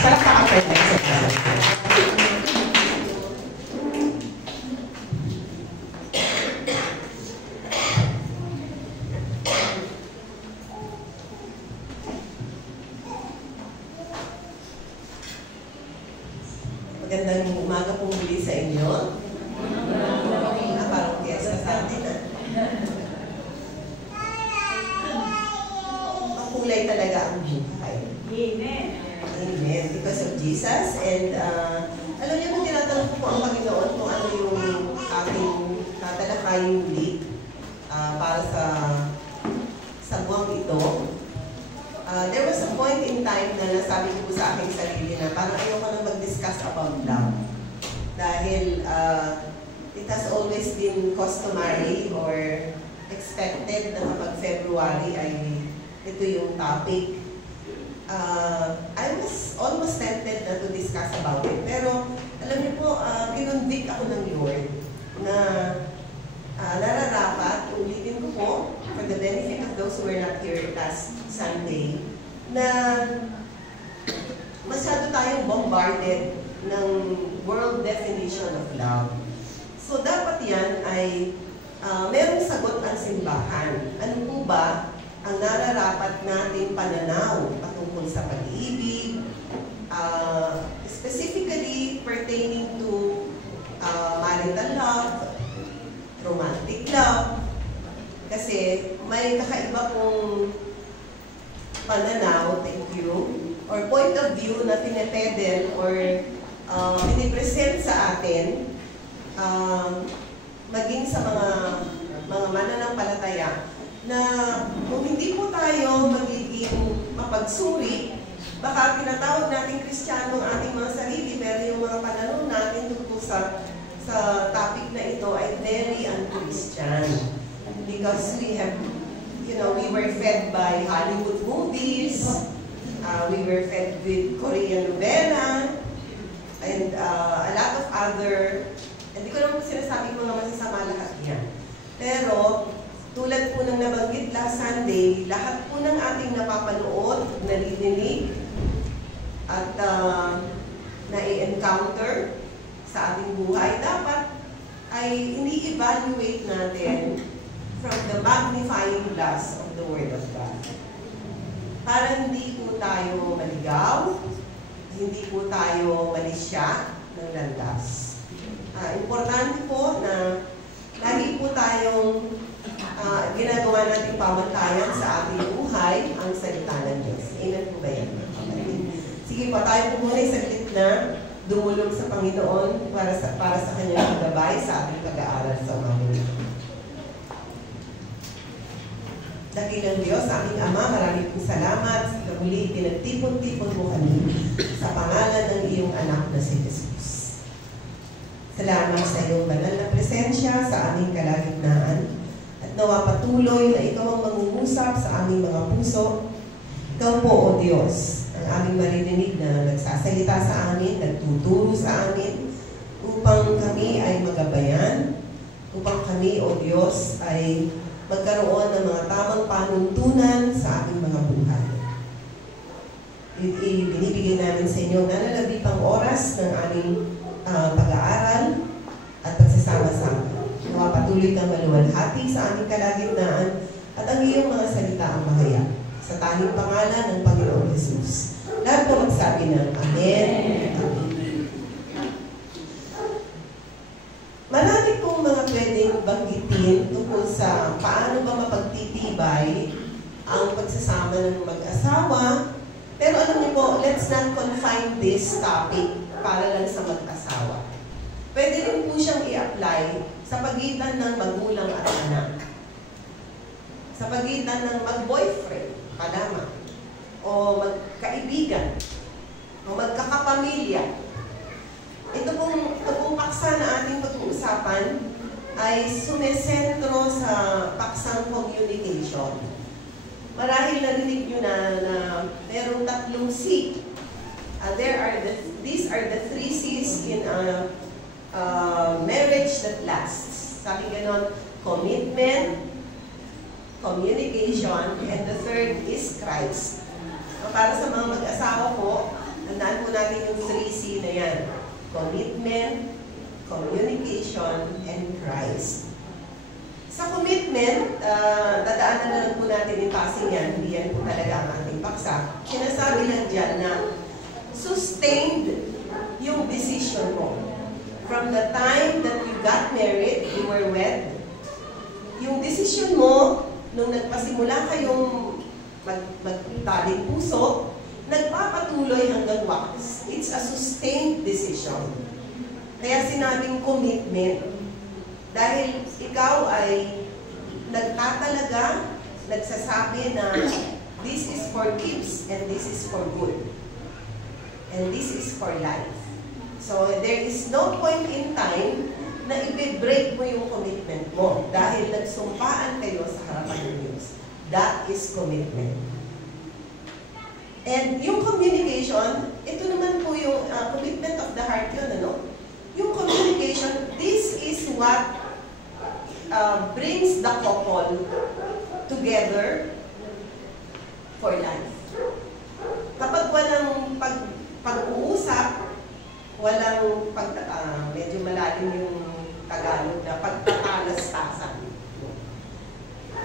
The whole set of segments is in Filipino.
Palakpakan pa rin sa magandang umaga pong muli sa inyo. Parang piyesta sa atin, ha? Makulay talaga ang buhay. Amen. Amen. Because of Jesus. And alam niyo kung tinatanong po ang Panginoon kung ano yung ating tatalakayin muli para sa buwang ito. There was a point in time na nasabi ko po sa aking sarili na parang ayoko na mag-discuss about love. Dahil it has always been customary or expected na kapag February ay ito yung topic. I was almost tempted na to discuss about it. Pero alam niyo po, kinonvict ako ng Lord na nararapat, ulitin ko po, for the benefit of those who were not here last Sunday, na masyado tayong bombarded ng world definition of love. So dapat yan ay merong sagot ang simbahan. Ano po ba ang nararapat natin pananaw patungkol sa pag-ibig, specifically pertaining to marital love, romantic love, kasi may kakaiba pong pananaw, thank you, or point of view na pinepedel or pinipresent sa atin, maging sa mga mananampalataya, na kung hindi po tayo magiging mapagsuri, baka tinatawag natin Kristiyano ang ating mga sarili, pero yung mga pananaw natin tungkol sa topic na ito ay very un-Christian. Because we have, we were fed by Hollywood movies, we were fed with Korean novela, and a lot of other, hindi ko naman sinasabi mga masasama lahat yan. Pero, tulad po ng nabanggit last Sunday, lahat po ng ating napapanood, narinig, at na-encounter sa ating buhay, dapat ay ini-evaluate natin from the magnifying glass of the Word of God. Para hindi po tayo maligaw, hindi po tayo malisya ng landas. Importante po na lagi po tayong ginagawa natin pamantayan sa ating buhay ang salita ng Diyos. Amen po ba yan? Sige po, tayo po muna isaglit na dumulog sa Panginoon para sa kanyang gabay sa ating pag-aaral sa umaga nito. Dakilang Diyos, aming Ama, maraming pong salamat sa muli pinagtipon-tipon mo kami sa pangalan ng iyong anak na si Jesus. Salamat sa iyong banal na presensya sa aming kalagitnaan at nawa patuloy na ikaw ang mangungusap sa aming mga puso. Ikaw po, O Diyos, ang aming maririnig na nagsasalita sa amin, nagtuturo sa amin, upang kami ay magabayan, upang kami, O Diyos, ay magkaroon ng mga tamang panuntunan sa ating mga buhay. Binibigyan namin sa inyo na nalabi pang oras ng aming pag-aaral at pagsasama-sama. Patuloy kang maluwalhati sa aming kalagitnaan at ang iyong mga salita ang mahayag. Sa tanging pangalan ng Panginoon Jesus. Lahat po magsabi ng Amen. Amen. Marami pong mga pwedeng banggitin tungkol sa paano ba mapagtitibay ang pagsasama ng mag-asawa. Pero alam niyo po, let's not confine this topic para lang sa mag-asawa. Pwede rin po siyang i-apply sa pagitan ng magulang at anak. Sa pagitan ng mag-boyfriend, kadama, o magkaibigan, o magkakapamilya. Ito pong paksa na ating pag-uusapan ay sumesentro sa paksang communication. Marahil narinig nyo na merong tatlong C. These are the three C's in a marriage that lasts. Sabi ganon, commitment, communication, and the third is Christ. Para sa mga mag-asawa po, tandaan po commitment, communication, and Christ. Sa commitment, dadaanan na lang po natin yung passing yan, hindi yan po talaga ang ating paksa. Sinasabi lang dyan na sustained yung decision mo. From the time that you got married, you were wed, yung decision mo, nung nagpasimula kayong magtaling puso, nagpapatuloy hanggang wakas. It's a sustained decision. Kaya sinabing commitment. Dahil ikaw ay nagtatalaga, nagsasabi na this is for keeps and this is for good. And this is for life. So there is no point in time na i-break mo yung commitment mo dahil nagsumpaan kayo sa harapan ng Diyos. That is commitment. And yung communication, ito naman po yung commitment of the heart yun, ano? Yung communication, this is what brings the couple together for life. Kapag walang pag-uusap, walang medyo malalim yung Tagalog na pagtatalastasan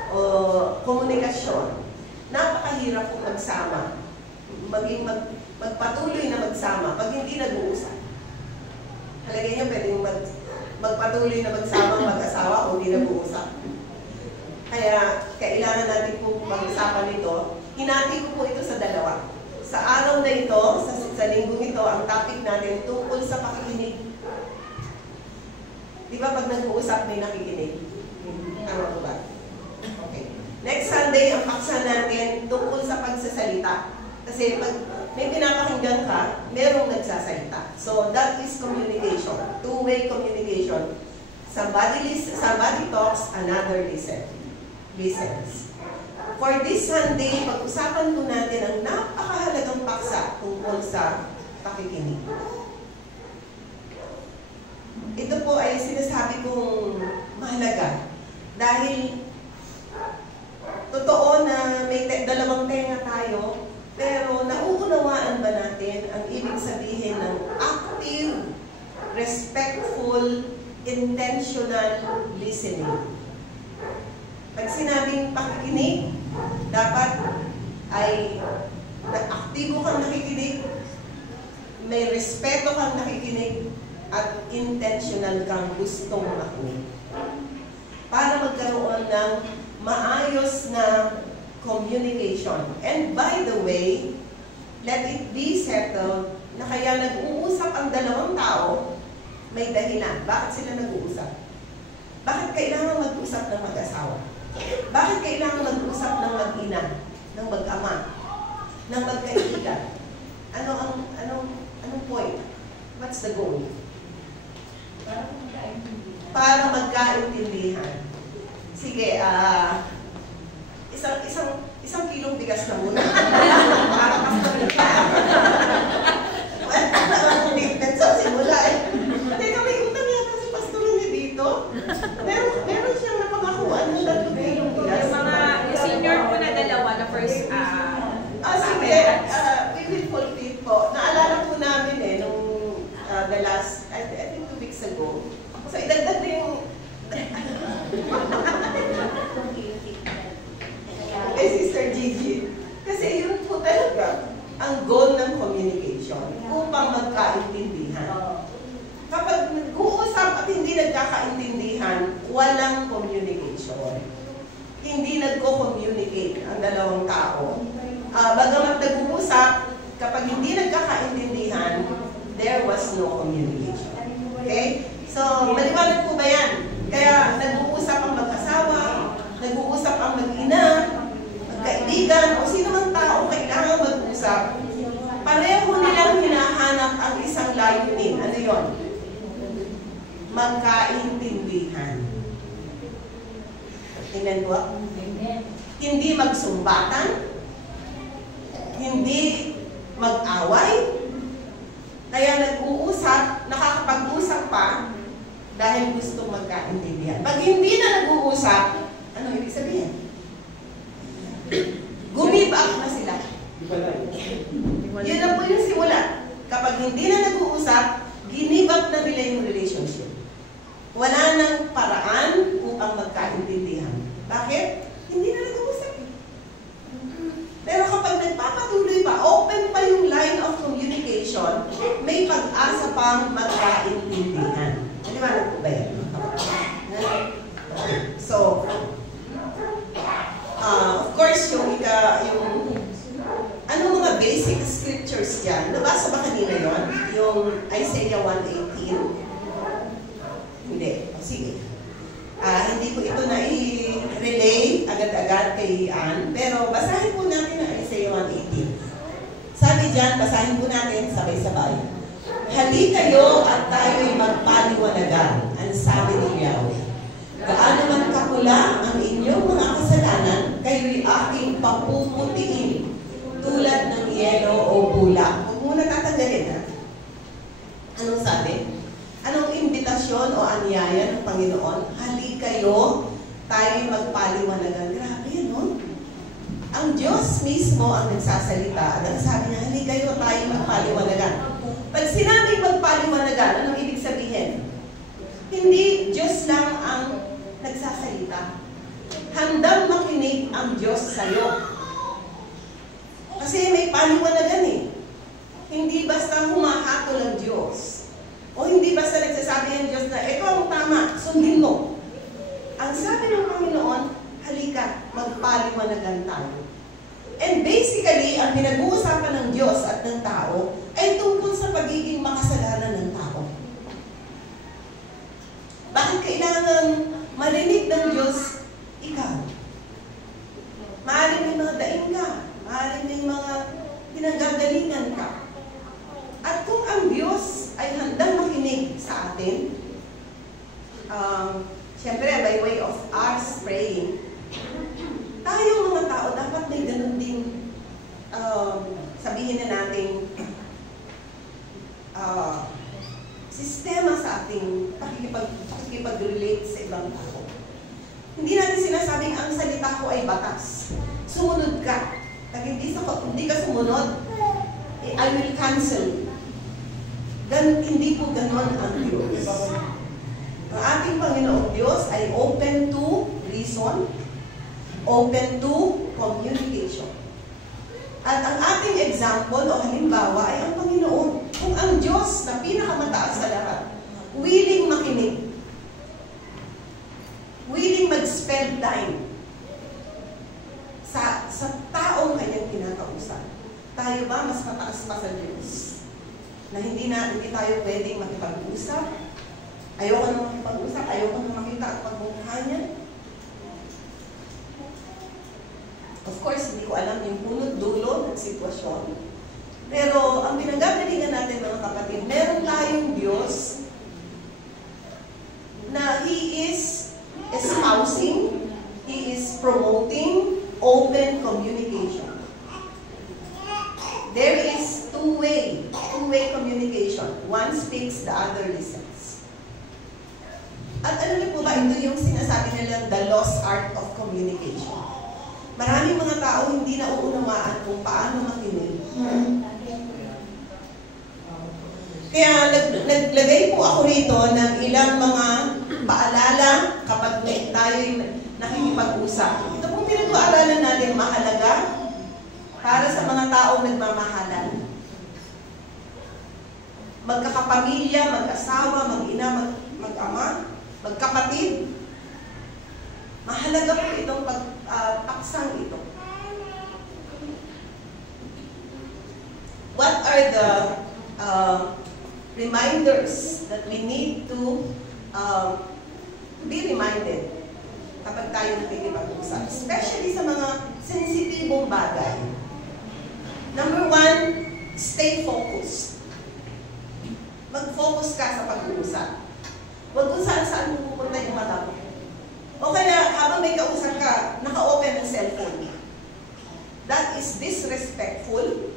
o komunikasyon, napakahirap kung magsama, magpatuloy na magsama pag hindi nag-uusap. Halagay niyo, pwedeng magpatuloy na magsama mag-asawa kung hindi nag-uusap. Kaya, kailangan natin po mag-usapan nito. Hinati ko po ito sa dalawa. Sa araw na ito, sa linggong ito, ang topic natin tungkol sa pakikinig. Di ba pag nag-uusap may nakikinig? Tama ko ba? Okay. Next Sunday, ang paksa natin tungkol sa pagsasalita. Kasi pag may pinapakinggan ka, merong nagsasalita. So, that is communication. Two-way communication. Somebody talks, another listens. For this Sunday, pag-usapan po natin ang napakahalagang paksa tungkol sa pakikinig. Ito po ay sinasabi kong mahalaga dahil totoo na may dalawang tenga tayo, pero nauunawaan ba natin ang ibig sabihin ng active, respectful, intentional listening? Pag sinabing pakikinig, dapat ay aktibo kang nakikinig, may respeto kang nakikinig, at intentional kang gustong makinig. Para magkaroon ng maayos na communication. And by the way, let it be settled na kaya nag-uusap ang dalawang tao, may dahilan. Bakit sila nag-uusap? Bakit kailangan mag-usap ng mag-asawa? Bakit kailangan mag-usap ng mag-ina, ng mag-ama, ng magkaibigan? Anong point? What's the goal? Para magkaintindihan. Sige, isang kilong bigas na muna. Para pastor ka. Wala ang commitment sa simula eh. Teka, may utang yata si pastor niya dito. Meron siyang napangakuan ng 3 kilong bigas. Yung mga senior po na dalawa na first sige, we will fulfill po. Naalala po namin nung the last, I think 2 weeks ago. So, idagdag na yung kay Sister Gigi. Kasi yun po talaga ang goal ng communication upang magkaintindihan. Kapag nag-uusap at hindi nagkakaintindihan, walang communication. Hindi nagko-communicate ang dalawang tao. Bagamat nag-uusap, kapag hindi nagkakaintindihan, there was no communication. Okay? So, maliwanag po ba yan? Kaya nag-uusap ang mag-asawa, nag-uusap ang mag-ina, magkaibigan, o sino man tao kailangan mag-usap, pareho nilang hinahanap ang isang layunin. Ano yun? Magkaintindihan. Amen po? Hindi magsumbatan, hindi mag-away, kaya nag-uusap, nakakapag-usap pa, dahil gusto magkaintindihan. Pag hindi na nag-uusap, ano ibig sabihin? Gumibak na sila. Yun na po yung simula. Kapag hindi na nag-uusap, Ginive up na nila yung relationship. Wala nang paraan upang magkaintindihan. Bakit? Hindi na nag-uusap. Pero kapag nagpapatuloy pa, open pa yung line of communication, may pag-asa pang magkaintindihan. Naliwanag po ba yan? So, of course, yung ano mga basic scriptures yan? Nabasa ba kanina yon? Yung Isaiah 1:18? Hindi. Sige. Hindi ko ito na i-relay agad-agad kay Ann, pero basahin po natin ang Isaiah 1:18. Sabi dyan, basahin po natin sabay-sabay. Hali kayo at tayo'y magpaliwanagan, ang sabi ni Yahweh. Gaano man kapula ang inyong mga kasalanan, kayo'y aking papuputihin tulad ng yelo o bulak. Huwag muna tatanggalin, ha? Anong sabi? Anong imbitasyon o anyaya ng Panginoon? Hali kayo, tayo'y magpaliwanagan. Grabe, no? Ang Diyos mismo ang nagsasalita. Nagsabi niya, hali kayo, tayo'y magpaliwanagan. Pag sinabing magpaliwanagan, anong ibig sabihin? Hindi Diyos lang ang nagsasalita. Handang makinig ang Diyos sa'yo. Kasi may paliwanagan eh. Hindi basta humahatol ang Diyos. O hindi basta nagsasabi ang Diyos na, ito ang tama, sundin mo. Ang sabi ng Panginoon, halika, magpaliwanagan tayo. And basically, ang pinag-uusapan ng Diyos at ng tao ay tungkol sa pagiging makasalanan ng tao. Bakit kailangan marinig ng Diyos ikaw? Maaaring may mga daing ka. Maaaring may mga pinanggagalingan ka. At kung ang Diyos ay handang makinig sa atin, siyempre, by way of us praying, tayong mga tao, dapat may ganun din, sabihin na natin, sistema sa ating pakikipag-relate sa ibang tao. Hindi natin sinasabing ang salita ko ay batas. Sumunod ka. Pag hindi ka sumunod, I will cancel. Hindi po ganon ang Diyos. Ang ating Panginoong Diyos ay open to reason, open to communication. At ang ating example o halimbawa ay ang Panginoon. Kung ang Diyos na pinakamataas sa lahat, willing makinig, willing mag-spend time sa taong kanyang kinakausap, tayo ba mas mataas pa sa Diyos? Na hindi tayo pwedeng makipag-usap? Ayoko na makipag-usap, ayoko na makita at pagmukha niya. Of course, hindi ko alam yung punot-dulo ng sitwasyon. Pero ang pinanggagalingan natin mga kapatid, meron tayong Diyos na He is espousing, He is promoting open communication. There is two-way communication. One speaks, the other listens. At ano niyo po ba, ito yung sinasabi nilang the lost art of communication. Maraming mga tao hindi na uunawaan kung paano makinig. Kaya naglagay po ako rito ng ilang mga paalala kapag tayo'y nakikipag-usap. Ito po pinag-aaralan natin mahalaga para sa mga taong nagmamahalan. Magkakapamilya, mag-asawa, mag-ina, mag-ama, magkapatid. Mahalaga po itong paksang ito. What are the reminders that we need to be reminded kapag tayo nakikipag-usap? Especially sa mga sensitibong bagay. Number one, stay focused. Mag-focus ka sa pag-uusap. Huwag kung saan pupunta yung mata mo. O kaya, habang may kausap ka, naka-open ang cellphone. That is disrespectful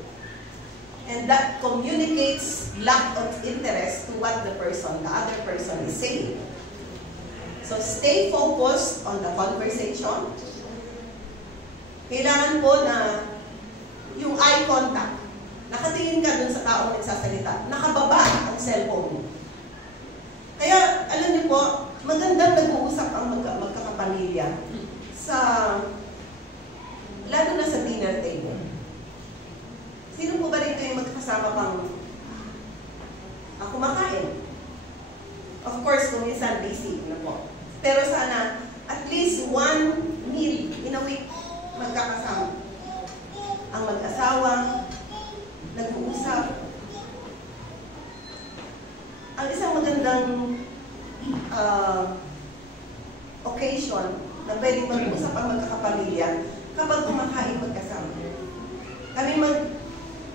and that communicates lack of interest to what the other person is saying. So, stay focused on the conversation. Kailangan po na yung eye contact, nakatingin ka dun sa taong nagsasalita, nakababa ang cellphone mo. po, magandang nag-uusap ang magkakapamilya lalo na sa dinner table. Sino po ba rito yung magkakasama pang kumakain? Of course, kung minsan busy na po. Pero sana, at least one meal in a week magkakasama. Ang mag-asawa, nag-uusap. Ang isang magandang occasion na pwedeng mag-uusap ang magkakapamilya kapag kumakain magkasama.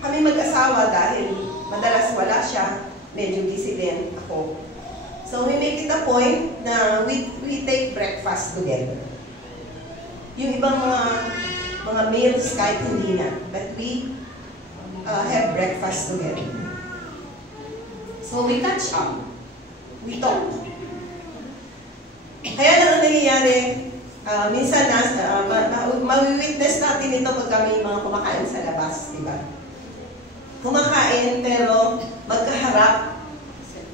Kami mag-asawa dahil madalas wala siya, medyo busy din ako. So we make it a point na we take breakfast together. Yung ibang mga meals kahit hindi na, but we have breakfast together. So we catch up. We talk. Kaya lang ang nangyayari, minsan mawi-witness natin ito pag kami mga kumakain sa labas, di ba? Kumakain pero magkaharap,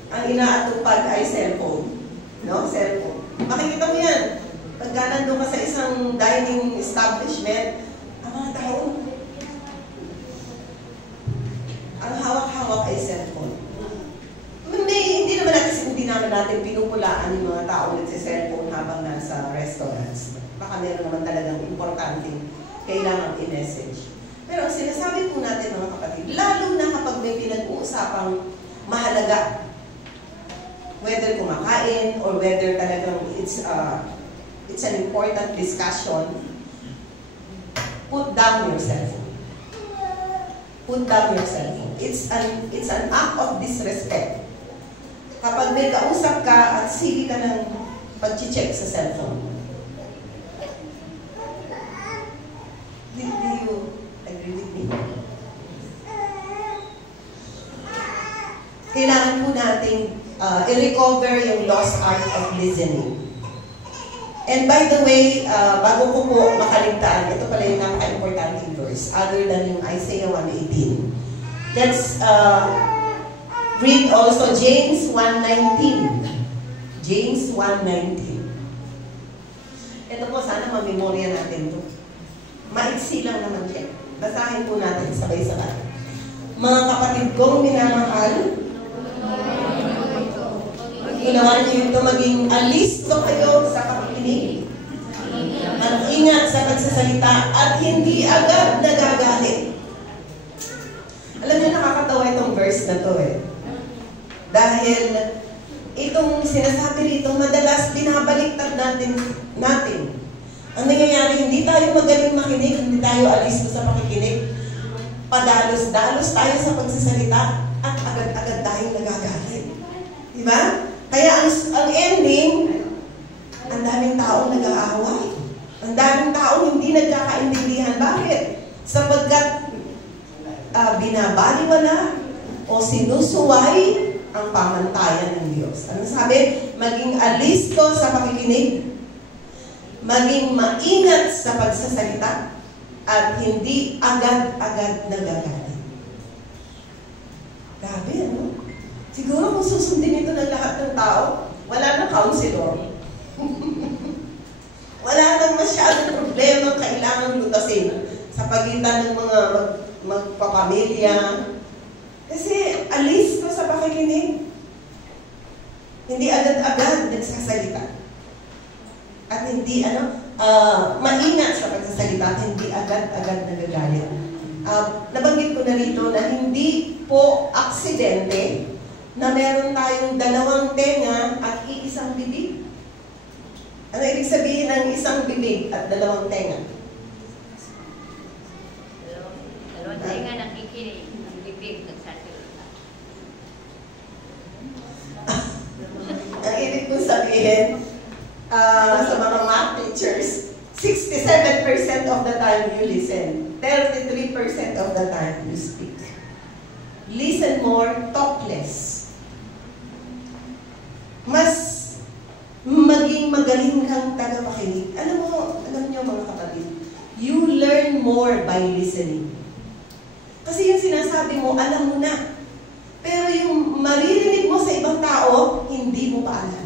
ang inaatupag ay cellphone. No? Cellphone. Makikita mo yan. Pagka nandun ka sa isang dining establishment, ang mga tao, ang hawak-hawak ay cellphone. Hindi naman natin pinupulaan yung mga tao nagsi-cellphone habang nasa restaurants. Baka meron naman talagang importanteng kailangan i-message. Pero ang sinasabi po natin mga kapatid, lalo na kapag may pinag-uusapang mahalaga, whether kumakain or whether talagang it's an important discussion, put down your cellphone. Put down your cellphone. It's an act of disrespect. Kapag may kausap ka at sige ka ng pag-check sa cellphone. Do you agree with me? Kailangan po nating i-recover yung lost art of listening. And by the way, bago ko po makaligtaan, ito pala yung napaka-importanting verse, other than yung Isaiah 1:18. Let's read also James 1:19. James 1:19. Ito po, sana mamemorya natin ito. Maiksi lang naman siya. Basahin po natin sabay-sabay. Mga kapatid kong minamahal, ginawa niyo ito maging alisto kayo sa pakikinig. Mag-ingat sa pagsasalita at hindi agad nagagalit. Alam niyo, nakakatawa itong verse na to eh. Dahil itong sinasabi rito, madalas binabaliktad natin. Ang nangyayari, hindi tayo magaling makinig, hindi tayo alisto sa pakikinig. Padalos-dalos tayo sa pagsasalita at agad-agad tayong nagagalit. Diba? Kaya ang ending, ang daming taong nag-aaway. Ang daming taong hindi nagkakaintindihan. Bakit? Sapagkat binabaliwala o sinusuway ang pamantayan ng Diyos. Ano sabi? Maging alisto sa pakikinig, maging maingat sa pagsasalita, at hindi agad-agad nagagalit. Grabe, ano? Siguro kung susundin ito ng lahat ng tao, wala nang counselor. Wala nang masyadong problema kailangan lutasin sa pagitan ng mga magpapamilya. Kasi alis ko sa pakikinig. Hindi agad-agad nagsasalita. At hindi, maingat sa pagsasalita at hindi agad-agad nagagalit. Nabanggit ko na rito na hindi po aksidente na meron tayong dalawang tenga at iisang bibig. Ano ibig sabihin ng isang bibig at dalawang tenga? Dalawang tenga nakikinig, ang bibig nagsasalita. Ang ibig kong sabihin, sa mga math teachers, 67% of the time you listen, 33% of the time you speak. Listen more, talk less. Mas maging magaling kang tagapakinig. Alam niyo mga kapatid, you learn more by listening. Kasi yung sinasabi mo, alam mo na. Pero yung maririnig mo sa ibang tao, hindi mo pa alam.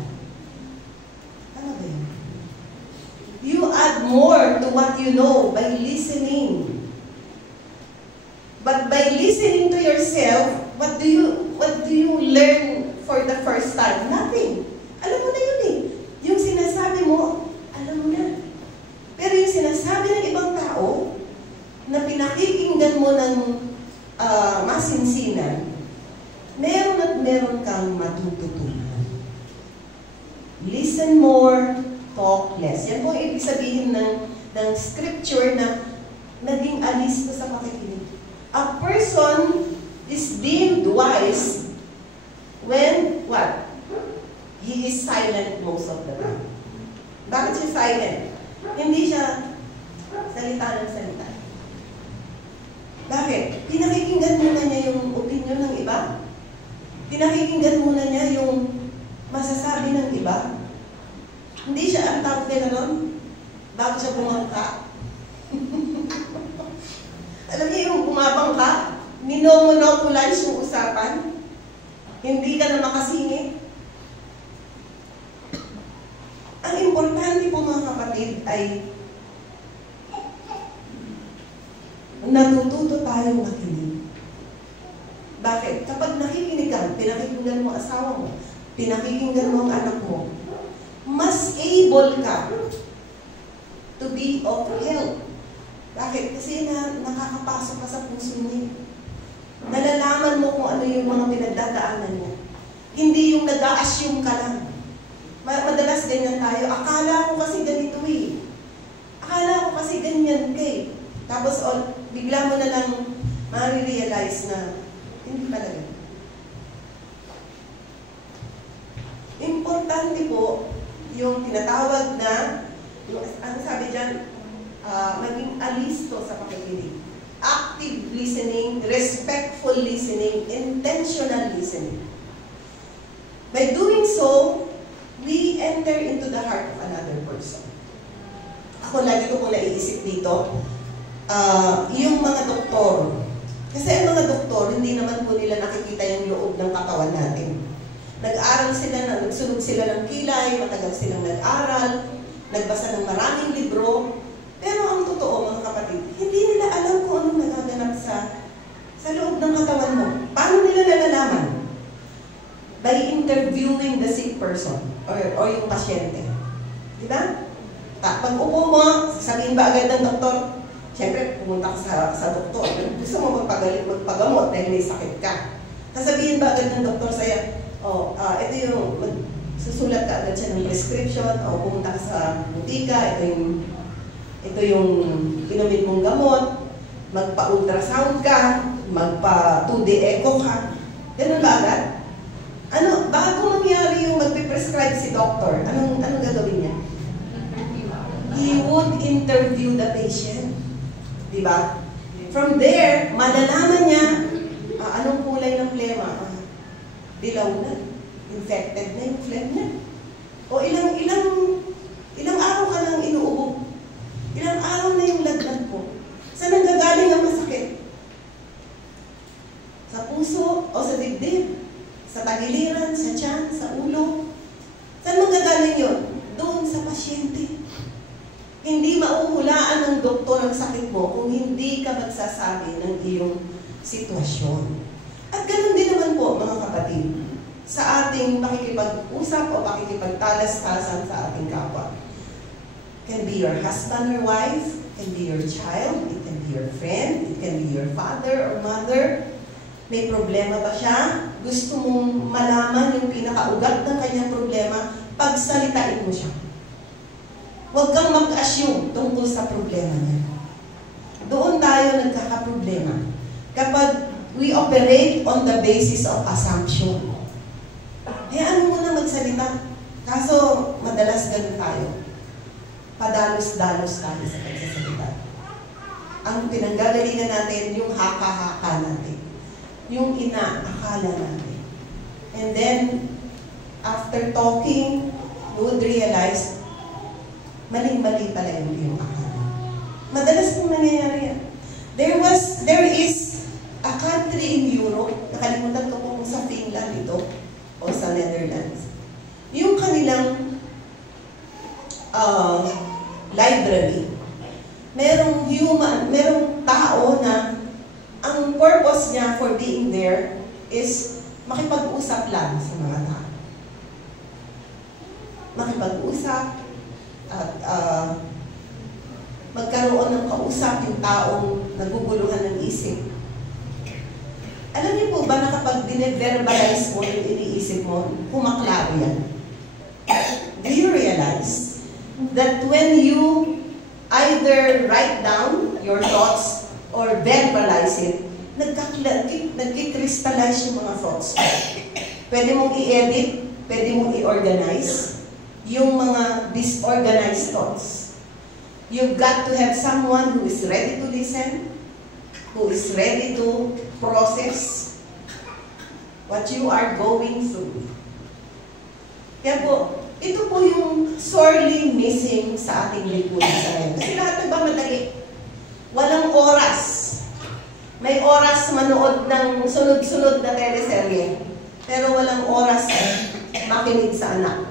What do you learn for the first time? Nothing. Alam mo na yun eh. Yung sinasabi mo, alam mo na. Pero yung sinasabi ng ibang tao, na pinakikinggan mo ng masinsinan, meron at meron kang matututunan. Listen more, talk less. Yan po ang ibig sabihin ng scripture na naging alis ko sa pakikinig. A person is deemed wise when, what? He is silent most of the time. Bakit siya silent? Hindi siya salita ng salita. Bakit? Pinakikinggan muna niya yung opinion ng iba. Pinakikinggan muna niya yung masasabi ng iba. Hindi siya ang tawag nila nun bago siya bumangka. Alam niyo yung bumabangka, minomonopolize yung usapan, hindi ka na makasingit. Ang importante po mga kapatid ay natututo tayong makinig. Bakit? Kapag nakikinig ka, pinakikinggan mo asawa mo, pinakikinggan mo ang anak mo, mas able ka to be of help. Bakit? Kasi nakakapasok ka sa puso niya. Nalalaman mo kung ano yung mga pinagdadaanan mo. Hindi yung nag-a-assume ka lang. Madalas ganyan tayo. Akala ko kasi ganito eh. Akala ko kasi ganyan kay. Tapos bigla mo na lang ma-realize na hindi pala ganyan. Importante po yung tinatawag na, ano sabi dyan, maging alisto sa pakikinig. Active listening, respectful listening, intentional listening. By doing so, we enter into the heart of another person. Ako lagi ko pong naiisip dito, yung mga doktor. Kasi ang mga doktor, hindi naman po nila nakikita yung loob ng katawan natin. Nag-aral sila, nagsunod sila ng kilay, matagal silang nag-aral, nagbasa ng maraming libro. Pero ang totoo, mga kapatid, hindi nila alam kung anong nagaganap sa loob ng katawan mo. Paano nila nalalaman? By interviewing the sick person or yung pasyente. Diba? Pag upo mo, sabihin ba agad ng doktor? Siyempre, pumunta ka sa doktor. Gusto mo magpagamot dahil may sakit ka. Sasabihin ba agad ng doktor sa'yo, ito yung, susulat ka agad siya ng prescription, pumunta ka sa butika, ito yung inumin mong gamot, magpa-ultrasound ka, magpa-2D echo ka. Ganun ba agad? Bago mangyari yung magpiprescribe si doctor, anong gagawin niya? He would interview the patient. Diba? From there, malalaman niya, anong kulay ng plema? Dilaw na. Infected na yung phlegm niya. O ilang araw ka nang inuubo. Ilang araw na yung lagnat po. Saan nanggagaling ang masakit? Sa puso o sa dibdib? Sa tagiliran, sa tiyan, sa ulo? Saan manggagaling yun? Doon sa pasyente. Hindi mauhulaan ng doktor ang sakit mo kung hindi ka magsasabi ng iyong sitwasyon. At ganun din naman po, mga kapatid, sa ating pakikipag-usap o pakikipagtalas-tasan sa ating kapwa. Can be your husband or wife, can be your child, it can be your friend, it can be your father or mother. May problema ba siya? Gusto mong malaman yung pinakaugat ng kanyang problema, pagsalitain mo siya. Huwag kang mag-assume tungkol sa problema niya. Doon tayo nagkakaproblema. Kapag we operate on the basis of assumption. Hayaan mo na magsalita. Kaso, madalas ganun tayo. Padalos-dalos tayo sa pagsasalita. Ang pinanggagalingan natin, yung haka-haka natin. Yung inaakala natin. And then, after talking, you would realize, maling-mali pala yung akala. Madalas pong nangyayari yan. There is a country in Europe, nakalimutan ko po kung sa Finland ito, o sa Netherlands. Yung kanilang library, merong tao na ang purpose niya for being there is makipag-usap lang sa mga tao. Makipag-usap at magkaroon ng kausap yung taong naguguluhan ng isip. Alam niyo po ba na kapag dineverbalize mo yung iniisip mo, kumaklaro yan? Do you realize that when you either write down your thoughts or verbalize it, nagkikrystallize yung mga thoughts mo? Pwede mong i-edit, pwede mong i-organize yung mga disorganized thoughts. You've got to have someone who is ready to listen, who is ready to process what you are going through. Kaya po, ito po yung sorely missing sa ating lipunan sa ngayon. Kasi lahat na ba madali? Walang oras. May oras manood ng sunod-sunod na teleserye, pero walang oras makinig sa anak.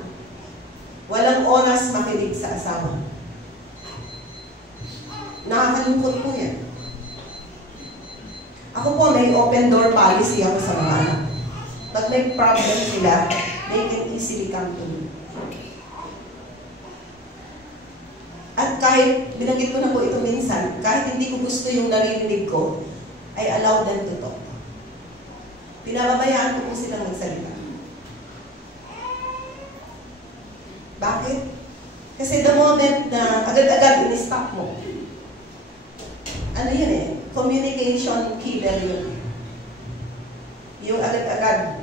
Walang oras makinig sa asawa. Nakakalungkot po yan. Ako po, may open door policy ako sa mga anak. Pag may problem sila, they can easily come to me. At kahit, binanggit ko na po ito minsan, kahit hindi ko gusto yung naririnig ko, I allow them to talk. Pinababayaan ko po silang magsalita. Bakit? Kasi the moment na agad-agad in-stop mo, ano yun eh, communication killer yun. Yung agad-agad,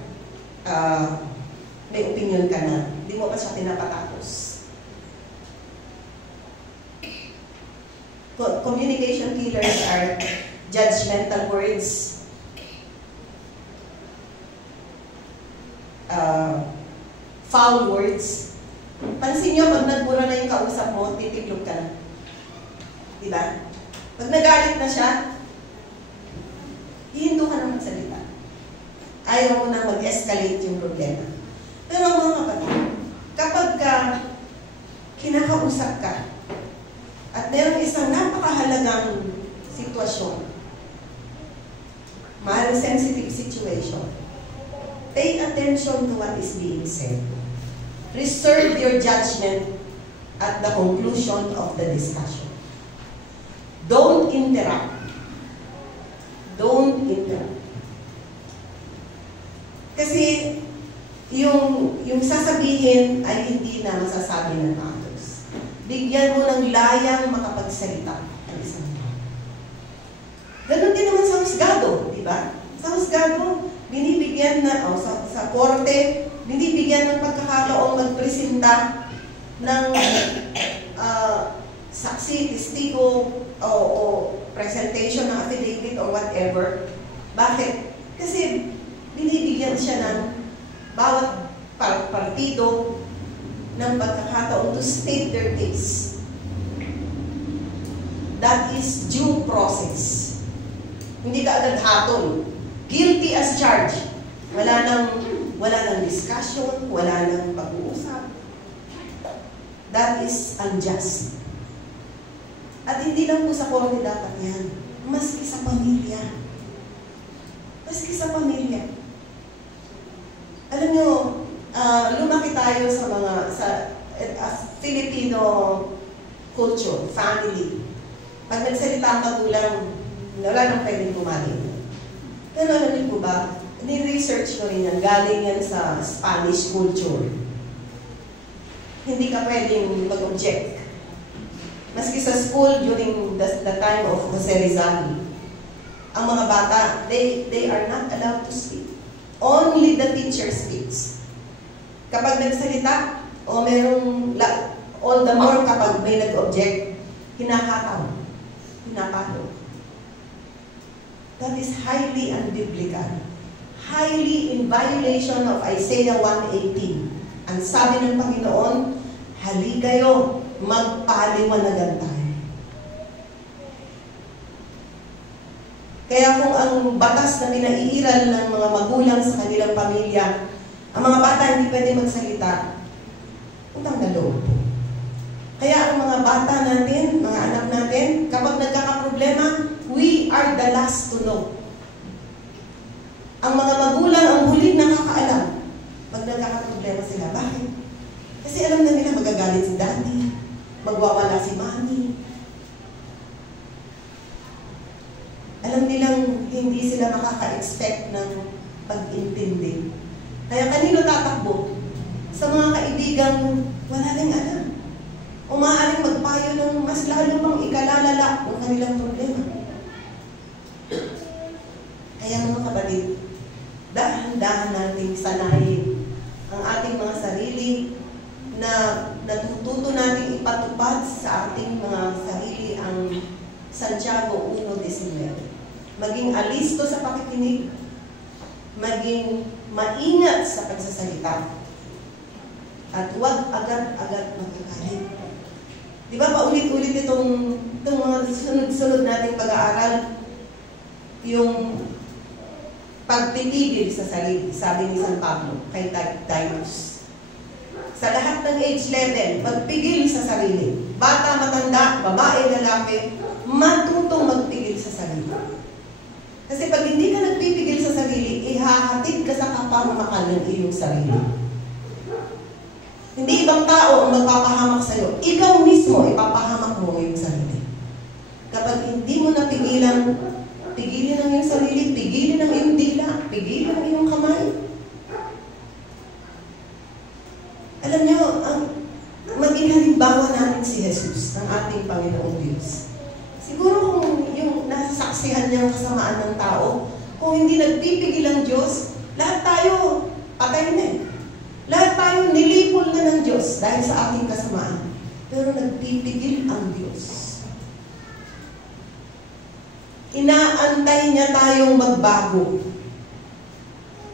may opinion ka na, hindi mo pa siya pinapatapos. Communication killers are judgmental words, foul words. Pansin nyo, pag nagbura na yung kausap mo, titiklog ka na. Diba? Pag nagalit na siya, hihinto ka na magsalita. Ayaw mo na mag-escalate yung problema. Pero mga kapatid, kapag kinakausap ka, at mayroong isang napakahalagang sitwasyon, maaaring sensitive situation, pay attention to what is being said. Reserve your judgment at the conclusion of the discussion. Don't interrupt. Don't interrupt. Kasi yung sasabihin ay hindi na masasabi ng others. Bigyan mo ng layang makapagsalita ang isang tao. Ganon din naman sa husgado, di ba? Sa husgado, binibigyan na, sa korte, binibigyan ng pagkakataong magpresenta ng saksi, testigo, o presentation ng affidavit or whatever. Bakit? Kasi binibigyan siya ng bawat partido ng pagkakataon to state their case. That is due process. Hindi ka agad hatol. Guilty as charged. Wala nang discussion, wala nang pag-uusap. That is unjust. At hindi lang po sa korte dapat yan. Maski sa pamilya. Maski sa pamilya. Alam nyo, lumaki tayo sa Filipino culture, family. Pag nagsalita ang magulang, wala nang pwedeng tumaling. Pero alam niyo po ba, ni-research ko rin yan, galing yan sa Spanish culture. Hindi ka pwedeng mag-object. Maski sa school during the time of Jose Rizal, ang mga bata, they are not allowed to speak. Only the teacher speaks. Kapag nagsalita, o merong, all the more kapag may nag-object, hinahataw, hinapalo. That is highly unbiblical. Highly in violation of Isaiah 1:18. Ang sabi ng Panginoon, hali kayo, magpaliwanagan tayo. Kaya kung ang batas na pinaiiral ng mga magulang sa kanilang pamilya, ang mga bata hindi pwede magsalita, utang na loob. Kaya ang mga bata natin, mga anak natin, kapag nagkakaproblema, we are the last to know. Ang mga magulang ang huling nakakaalam pag nagkakaproblema sila. Bakit? Kasi alam na nila magagalit si daddy, magwawala si mommy. Alam nilang hindi sila makaka-expect ng pag-intindi. Kaya kanino tatakbo? Sa mga kaibigang wala rin alam. O maaaring magpayo ng mas lalo pang ikalalala ng kanilang problema. Kaya mga kapatid, dahan-dahan nating sanayin ang ating mga sarili na natututo nating ipatupad sa ating mga sarili ang Santiago 1:19. Maging alisto sa pakikinig, maging maingat sa pagsasalita, at huwag agad-agad magagalit. Di ba paulit-ulit itong mga sunod-sunod nating pag-aaral, yung pagpipigil sa sarili, sabi ni San Pablo kay Titus. Sa lahat ng age level, magpigil sa sarili. Bata, matanda, babae, lalaki, matutong magpigil sa sarili. Kasi pag hindi ka nagpipigil sa sarili, ihahatid ka sa kapahamakan ng iyong sarili. Hindi ibang tao ang magpapahamak sa'yo. Ikaw mismo, ipapahamak mo ang iyong sarili. Kapag hindi mo napigilan, pigilin ang iyong sarili, pigilin ang iyong dila, pigilin ang iyong kamay. Alam niyo, maging halimbawa natin si Jesus, ng ating Panginoong Diyos. Siguro kung yung nasasaksihan niyang kasamaan ng tao, kung hindi nagpipigil ang Diyos, lahat tayo patay na eh. Lahat tayo nilipol na ng Diyos dahil sa ating kasamaan. Pero nagpipigil ang Diyos. Inaantay niya tayong magbago.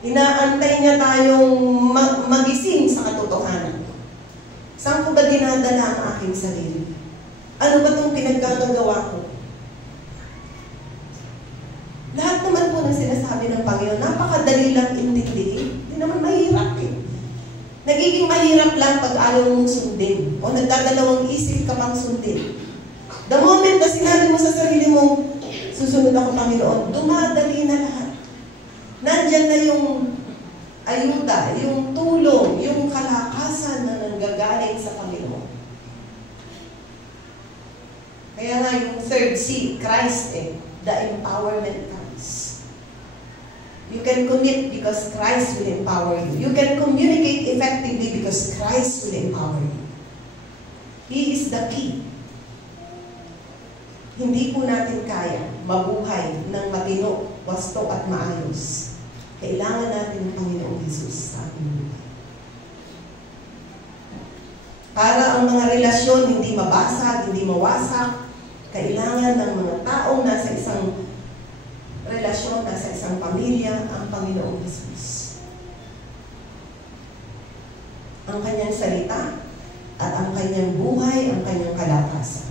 Inaantay niya tayong magising sa katotohanan. Saan ko ba dinadala ang aking sarili? Ano ba itong pinagkagagawa ko? Lahat naman po ng sinasabi ng Panginoon, napakadali lang intindihin. Hindi naman mahirap eh. Nagiging mahirap lang pag ayaw mong sundin o nagdadalawang isip ka pang sundin. The moment na sinabi mo sa sarili mo, susunod ako Panginoon, dumadali na lahat. Nandyan na yung ayuda, yung tulong, yung kalakasan na nanggagaling sa Panginoon. Kaya nga yung third C, Christ the empowerment comes. You can commit because Christ will empower you. You can communicate effectively because Christ will empower you. He is the key. Hindi po natin kaya mabuhay ng matino, wasto at maayos. Kailangan natin ng Panginoong Jesus sa ating buhay. Para ang mga relasyon hindi mabasag, hindi mawasak, kailangan ng mga taong nasa isang relasyon, nasa isang pamilya, ang Panginoong Jesus. Ang kanyang salita at ang kanyang buhay, ang kanyang kalakasan.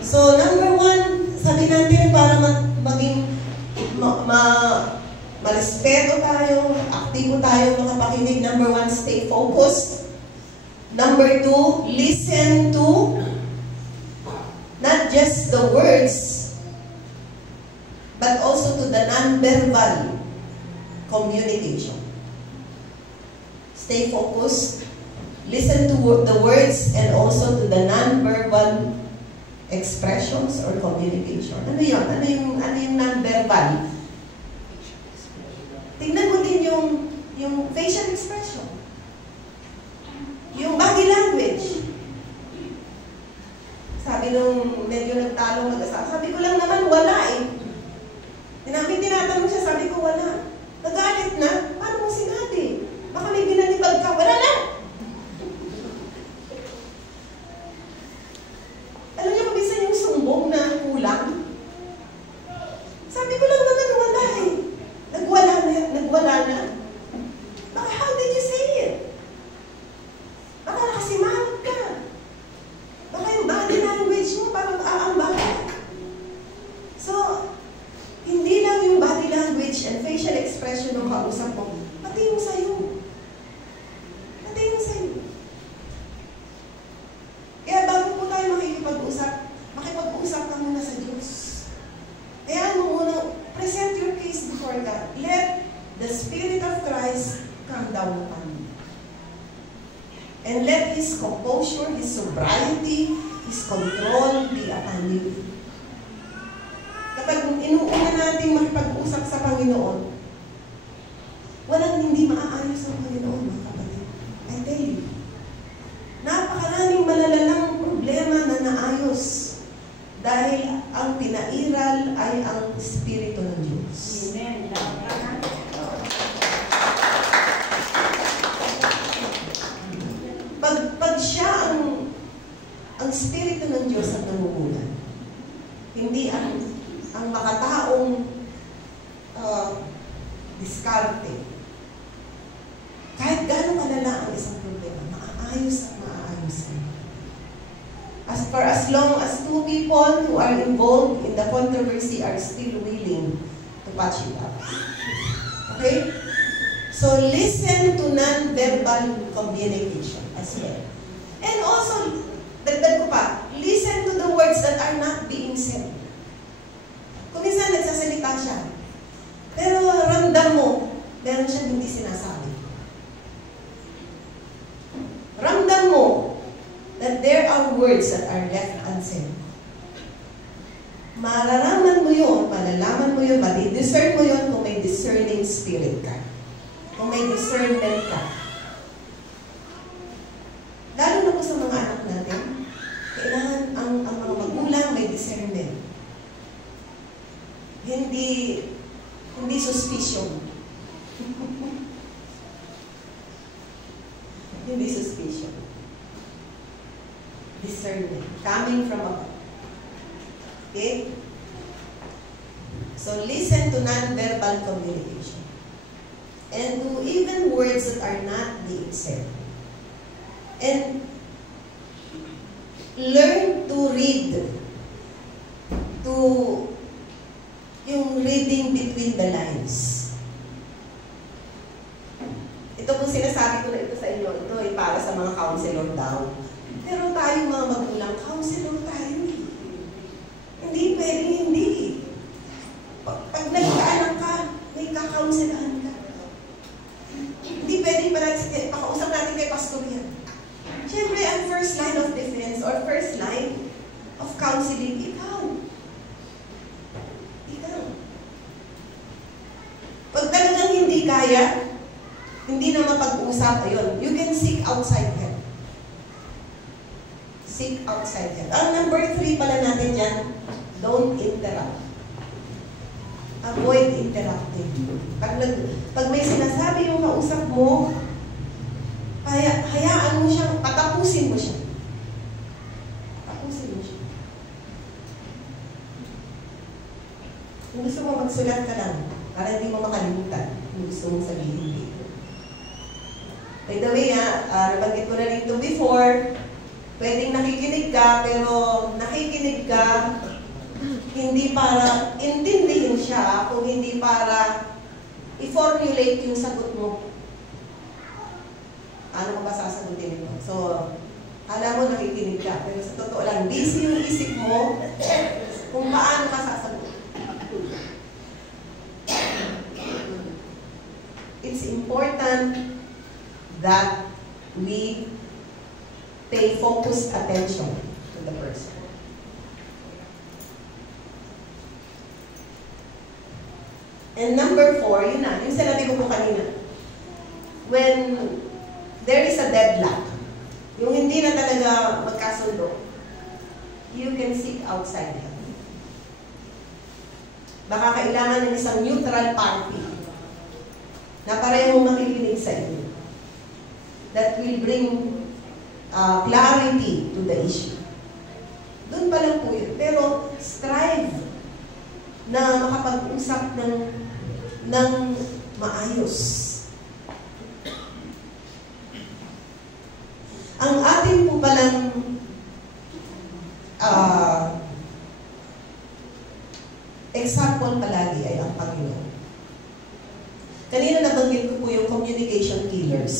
So, number one, sabi natin para maging marespeto tayo, aktibo tayo mga pakinig. Number one, stay focused. Number two, listen to not just the words, but also to the non-verbal communication. Stay focused, listen to the words, and also to the non-verbal expressions or communication. Ano yun? Ano yung non-verbal? Tingnan mo din yung facial expression. Yung body language. Sabi nung medyo nagtalong mag-asawa, sabi ko lang naman wala eh. Tinatanong siya, sabi ko wala. Nagalit na? Paano mo sinabi? Baka may binalibag ka. Wala na! Alam niyo, minsan yung sumbong na kulang. Sabi ko lang naman wala eh. Nagwala na. Baka how did you say it? Baka nakasimangot ka. Baka yung body language mo parang aambahan. So, hindi lang yung body language and facial expression ng kausap mo, pati yung sa'yo. Pati yung sa'yo. Kaya bago po tayo makipag-usap ka muna sa Diyos. Kaya mo muna, present your case before God. the Spirit of Christ come down upon you. And let His composure, His sobriety, His control be upon you. Kapag inuuna natin makipag-usap sa Panginoon, walang hindi maaayos ang Panginoon, mga kapatid. I tell you, napakaraming malalalang problema na naayos dahil ang pinairal ay ang Espiritu ng Diyos. Amen. Pag siya ang Espiritu ng Diyos ang namumulan, hindi ang makataong diskarte. Kahit gano'ng kalala ang isang problema, maaayos at maaayos na. For as long as two people who are involved in the controversy are still willing to patch it up. Okay? So listen to non-verbal communication as well. And also, dagdag ko pa, listen to the words that are not being said. Kung minsan nagsasalita siya, pero ramdam mo, meron siyang hindi sinasabi. Ramdam mo that there are words that are left unsaid. Malalaman mo yun, madi-discern mo yun kung may discerning spirit ka. Kung may discernment ka. Lalo na po sa mga anak natin, kailangan ang mga magulang may discernment. Hindi suspicion. Hindi suspicion. Discernment. Coming from above. Okay? So listen to non-verbal communication. And to even words that are not being said. And learn to read. Yung reading between the lines. Ito kung sinasabi ko na ito sa inyo, ito ay para sa mga counselor daw. Pero tayo mga magulang, counselor tayo eh. Hindi pwedeng hindi. Pag nagkaanak ka, may kakaunselan ka. Hindi pwedeng pakausap natin kay pastor yan. Siyempre, ang first line of defense or first line of counseling, ikaw. Pag talagang hindi kaya, hindi na mapag-usap, ayun, you can seek outside help. Seek outside help. Ang number 3 pala natin dyan, don't interrupt. Avoid interrupting. Pag may sinasabi yung kausap mo, hayaan mo siyang, patapusin mo siya. Patapusin mo siya. Kung gusto mo magsulat ka lang, para hindi mo makalimutan kung gusto mong sabihin dito. By the way, nabanggit ko na dito before, pwedeng nakikinig ka, pero nakikinig ka hindi para intindihin siya, kung hindi para i-formulate yung sagot mo. Ano mo ba sasagutin ito? So, alam mo nakikinig ka, pero sa totoo lang, busy yung isip mo kung paano ka sasagot. It's important that we pay focused attention to the person. And number 4, yun na, yung sinabi ko po kanina. When there is a deadlock, yung hindi na talaga magkasundo, you can seek outside help. Baka kailangan ng isang neutral party na parehong makikinig sa inyo. That will bring clarity to the issue. Doon pa lang po yun. Pero strive na makapag-usap ng maayos. Ang atin po palang example palagi ay ang Panginoon. Kanina nabanggit ko po yung communication killers.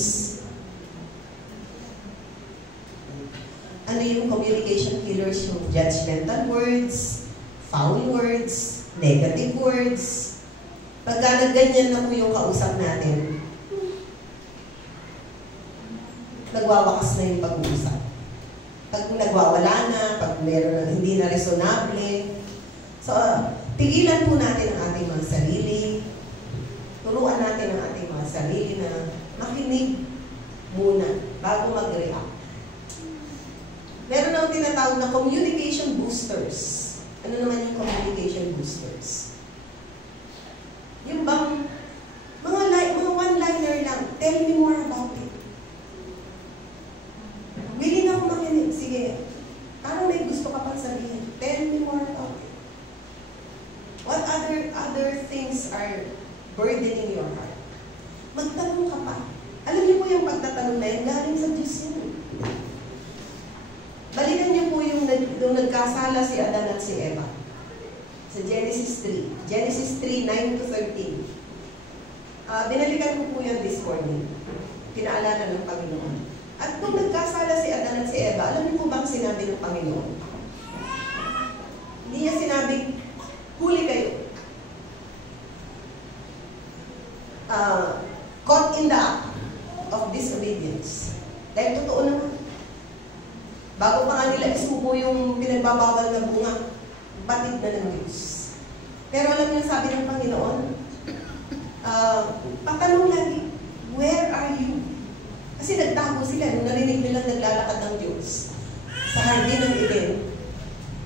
Ano yung communication killers? Yung judgmental words, foul words, negative words. Pagka nagganyan na po yung kausap natin, nagwawakas na yung pag-uusap. Pag nagwawala na, pag meron na hindi na resonable. So, pigilan po natin ang ating mga sarili. Turuan natin ang ating mga sarili na makinig muna bago mag-react. Meron na tinatawag na communication boosters. Ano naman yung communication boosters? Yung bang, mga one-liner lang, tell me more about it. Willing na ako makinig. Sige, parang may gusto ka pang sabihin. Tell me more about it. What other things are burdening your heart? Magtanong ka pa. Alam niyo po yung pagtatanong na yun, galing sa Diyos yun. Balikan niyo po yung nagkasala si Adan at si Eva. Sa Genesis 3. Genesis 3, 9 to 13. Binalikan ko po yan this morning. Pinaalala ng Panginoon. At nung nagkasala si Adan at si Eva, alam niyo po ba ang sinabi ng Panginoon? Hindi niya sinabing, huli kayo. Caught in the act of disobedience. Dahil totoo naman. Bago pa nga nila isubo yung pinagbabawal na bunga, batid na ng Diyos. Pero alam niyo sabi ng Panginoon, patanong lagi, where are you? Kasi nagtago sila nung narinig nilang naglalakad ng Diyos sa hardin ng Eden.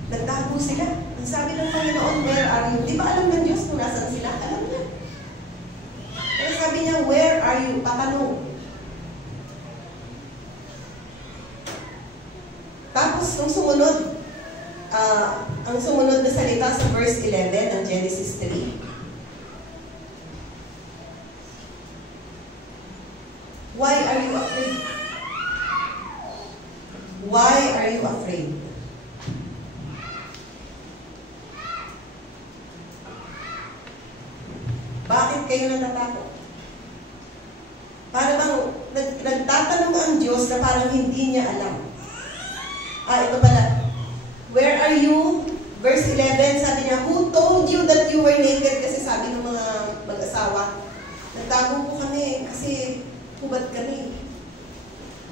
Nagtago sila. Ang sabi ng Panginoon, where are you? Di ba alam ng Diyos kung nasan sila? Alam niya. Pero sabi niya, where are you? Patanong. Tapos, nung sumunod, ang sumunod na salita sa verse 11 ng Genesis 3, why are you afraid? Why are you afraid? Bakit kayo natatakot? Para bang nagtatanong ang Diyos na parang hindi niya alam. Ito pala. Where are you? Verse 11, sabi niya, who told you that you were naked? Kasi sabi ng mga mag-asawa, nagtago po kami kasi hubad kami.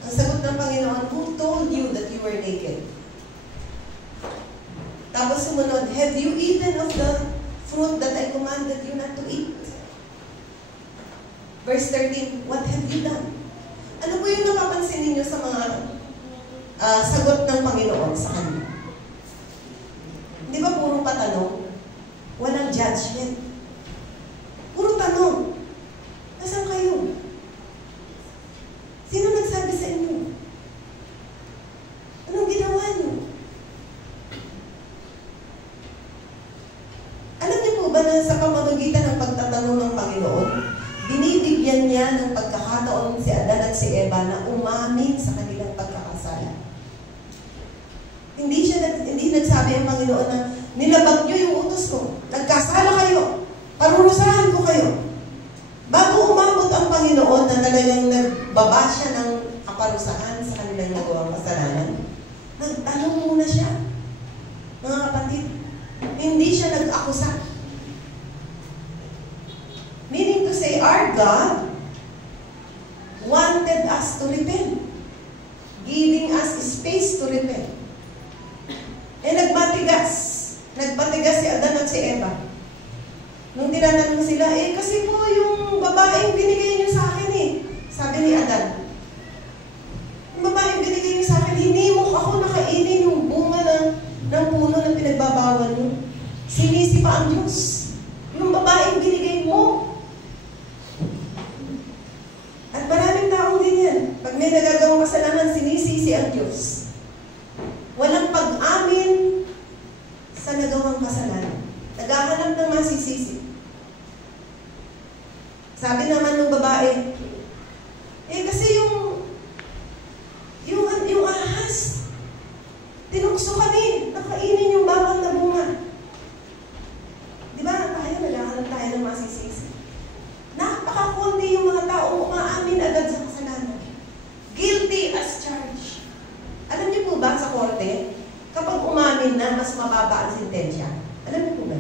Ang sagot ng Panginoon, who told you that you were naked? Tapos sumunod, have you eaten of the fruit that I commanded you not to eat? Verse 13, what have you done? Ano po yung napapansin ninyo sa mga sagot ng Panginoon sa kanila? Di ba puro patanong? Walang judgment. Puro tanong. Nasaan kayo? Sino nagsabi sa inyo? Anong ginawa niyo? Alam niyo po ba na sa pamamagitan ng pagtatanong ng Panginoon, binibigyan niya ng pagkakataon si Adan at si Eva na umamin sa kanilang pagkakasala. Hindi nagsabi ang Panginoon na nilabag niyo yung utos ko. Nagkasala kayo. Parurusahan ko kayo. Bago umabot ang Panginoon na talagang nagbaba siya ng kaparusahan sa kanilang nagawang kasalanan, nagtanong muna siya. Mga kapatid, hindi siya nag-akusa. Meaning to say, our God wanted us to repent, giving us space to repent. Nagbatigas si Adan at si Eva. Nung tinatanong sila, kasi po yung babaeng binigay niyo sa akin Sabi ni Adan, yung babaeng binigay niyo sa akin, hindi mo ako nakainin yung bunga ng puno na pinagbabawal niyo. Sinisi pa ang Diyos. Yung babaeng binigay mo. At maraming taong din yan. Pag may nagagawang kasalanan, sinisisi ang Diyos. Walang pag-amin sa nagawang kasalanan. Naghahanap ng masisisi. Sabi naman ng babae, kasi yung ahas, tinukso kami, nakainin yung bawal na bunga. Di ba? Naghahanap tayo ng masisisi. Napakakundi yung mga tao umaamin agad sa kasalanan. Guilty as charged. Alam niyo po ba sa korte, kapag umamin na, mas mababa ang sentensya? Alam niyo po ba?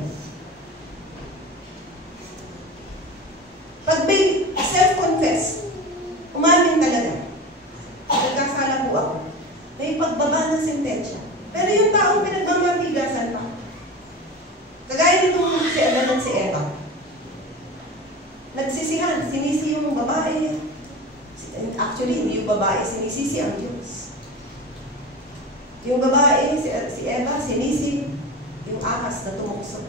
Actually, hindi yung babae sinisisi ang Diyos. Yung babae, si Eva, sinisi yung ahas na tumukso.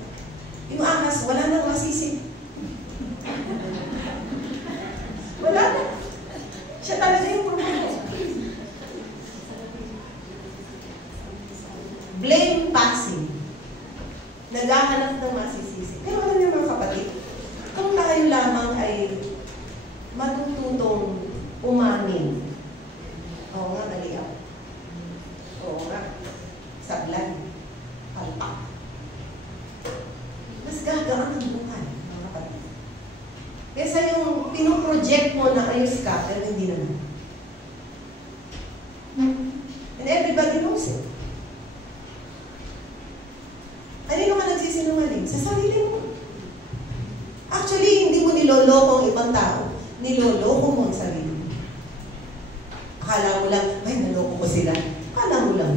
Yung ahas, wala nang masisi. Wala na. Siya talaga yung pumukso. Blame passing. Naghahanap ng masisisi. Pero alam niyo mga kapatid, kung tayo lamang ay matututong umamin. Oo nga, mali ako. Oo nga. Saglan. Palpak. Mas gagaan ang buhay, mga kapatid. Kesa yung pinoproject mo na ayos ka, pero hindi naman. And everybody knows it. Kanino ka nagsisinungaling? Sa sarili mo. Actually, hindi mo niloloko ang ibang tao. Niloloko mo ang sarili mo. Akala mo lang, ay, naloko ko sila. Akala mo lang.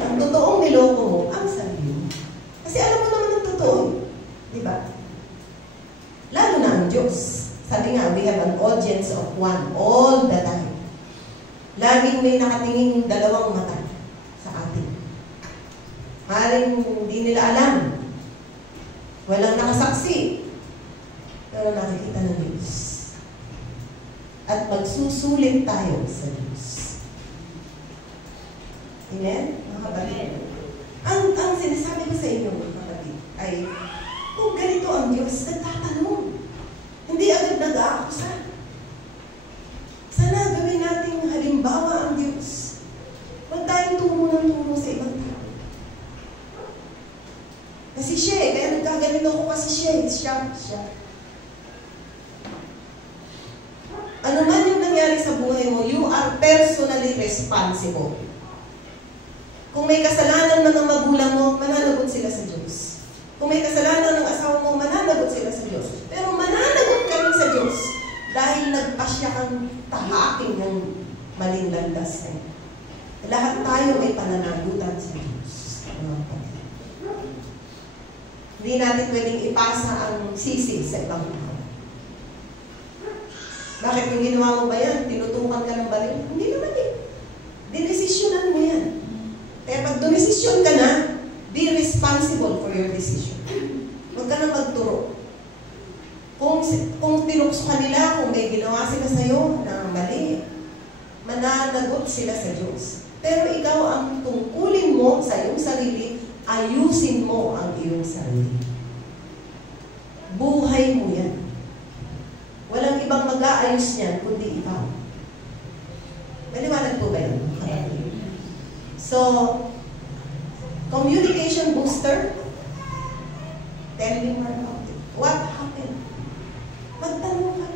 Ang totoong niloko mo, ang sarili mo. Kasi alam mo naman ang totoo. Diba? Lalo na ang Diyos. Sabi nga, we have an audience of one all the time. Laging may nakatingin dalawang mata sa atin. Maaaring hindi nila alam. Walang nakasaksi. Pero nakikita ng Diyos. At magsusulit tayo sa Diyos. Amen? Mga kapatid. Ang sinasabi ko sa inyo, mga kapatid, ay kung ganito ang Diyos, nagtatanong. Hindi agad nag-aakusa. Sana gawin natin halimbawa ang Diyos. Huwag tayong tumo ng tumo sa ibang tao. Kasi siya eh, kaya nagkaganito ko kasi siya. Ano man yung nangyari sa buhay mo, you are personally responsible. Kung may kasalanan man ng magulang mo, mananagot sila sa Diyos. Kung may kasalanan ng asawa mo, mananagot sila sa Diyos. Pero mananagot ka rin sa Diyos dahil nagpasya kang tahaking ng maling landas. Lahat tayo ay pananagutan sa Diyos. Hindi natin pwedeng ipasa ang sisi sa ibang tao. Bakit yung ginawa mo ba yan? Tinutukan ka ng baril? Hindi naman eh. Dinesisyonan mo yan. Kaya pag dunesisyon ka na, be responsible for your decision. Huwag ka na magturo. Kung tinukso ka nila, kung may ginawa sila sa'yo na mali, mananagot sila sa Diyos. Pero ikaw ang tungkulin mo sa iyong sarili, ayusin mo ang iyong sarili. Buhay mo yan. Walang ibang mag-aayos niyan, kundi ikaw. Maliwanag po ba yun? So, communication booster, tell me more about it. What happened? Magtanong ka.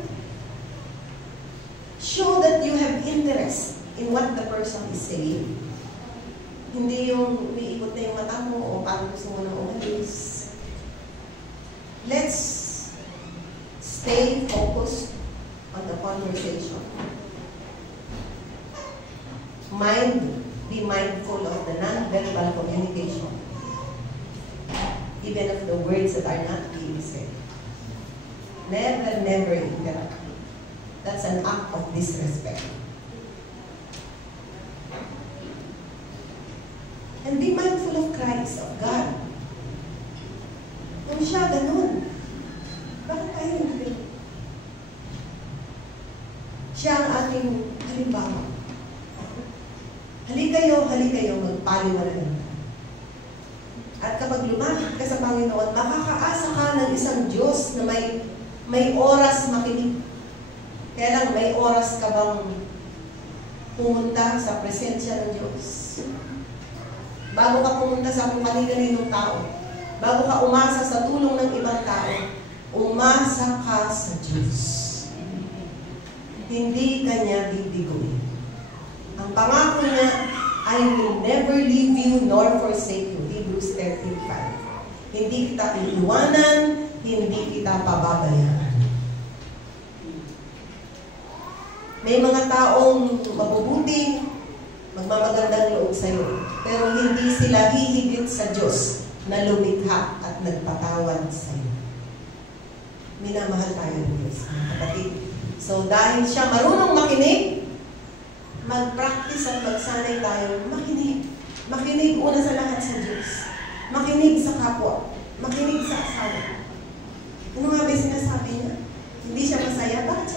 Show that you have interest in what the person is saying. Hindi yung umiikot na yung mata mo o parang gusto mo na umalis. Let's stay focused on the conversation. Be mindful of the non-verbal communication. Even of the words that are not being said. Never interrupt. That's an act of disrespect. And be mindful of Christ, of God. Kung siya ganun, bakit tayo hindi? Siya ang ating halimbawa. Halikayo, magpaliwanagan. At kapag lumapit ka sa Panginoon, makakaasa ka ng isang Diyos na may oras makinig. Kaya lang, may oras ka bang pumunta sa presensya ng Diyos? Bago ka pumunta sa kung kani-kaninong tao, bago ka umasa sa tulong ng ibang tao, umasa ka sa Diyos. Hindi ka niya bibiguin. Ang pangako niya, I will never leave you nor forsake you. Hebrews 13:5. Hindi kita iiwanan, hindi kita pababayaan. May mga taong mabubuti, magmamagandang loob sa iyo. Pero hindi sila hihigit sa Diyos na lumikha at nagpatawad sa iyo. Minamahal tayo ng Diyos, mga kapatid. So So dahil siya marunong makinig, mag-practice at magsanay tayo makinig. Makinig una sa lahat sa Diyos. Makinig sa kapwa. Makinig sa asawa. Ano nga ba yung sinasabi niya? Hindi siya masaya. Bakit